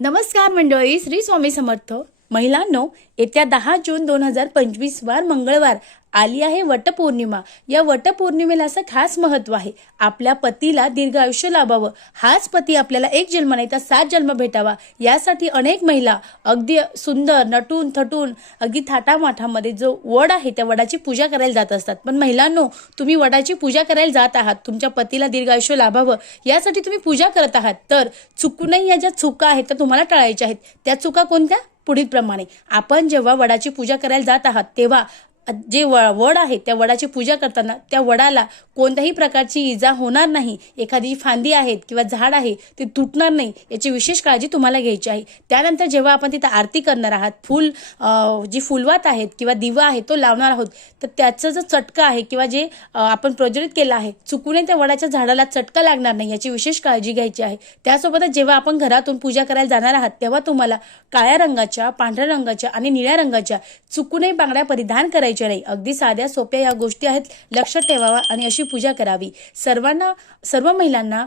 नमस्कार मंडळी, श्री स्वामी समर्थ. महिलांनो, येत्या 10 जून 2025 वार मंगळवार आली आहे वटपौर्णिमा. या वटपौर्णिमेला असं खास महत्व आहे. आपल्या पतीला दीर्घ आयुष्य लाभावं, हाच पती आपल्याला एक जन्म नाही तर 7 जन्म भेटावा, यासाठी अनेक महिला अगदी सुंदर नटून थटून अगदी थाटामाठामध्ये जो वड आहे त्या वडाची पूजा करायला जात असतात. पण महिलांनो, तुम्ही वडाची पूजा करायला जात आहात, तुमच्या पतीला दीर्घ आयुष्य लाभावं यासाठी तुम्ही पूजा करत आहात, तर चुकूनही या ज्या चुका आहेत त्या तुम्हाला टाळायच्या आहेत. त्या चुका कोणत्या? पुढील प्रमाणे. आपण जेव्हा वडाची पूजा करायला जात आहात तेव्हा जे वड आहे त्या वडाची पूजा करताना त्या वडाला कोणत्याही प्रकारची इजा होणार नाही, एखादी फांदी आहेत किंवा झाड आहे ते तुटणार नाही, याची विशेष काळजी तुम्हाला घ्यायची आहे. त्यानंतर जेव्हा आपण तिथं आरती करणार आहात, जी फुलवात आहेत किंवा दिवा आहे तो लावणार आहोत, तर त्याचा जो चटका आहे किंवा जे आपण प्रज्वलित केलं आहे, चुकूनही त्या वडाच्या झाडाला चटका लागणार नाही याची विशेष काळजी घ्यायची आहे. त्यासोबतच जेव्हा आपण घरातून पूजा करायला जाणार आहात तेव्हा तुम्हाला काळ्या रंगाच्या, पांढऱ्या रंगाच्या आणि निळ्या रंगाच्या चुकूनही बांगड्या परिधान करायच्या नाही. अगदी साध्या सोप्या या गोष्टी आहेत, लक्षात ठेवावा आणि अशी पूजा करावी. सर्व महिलांना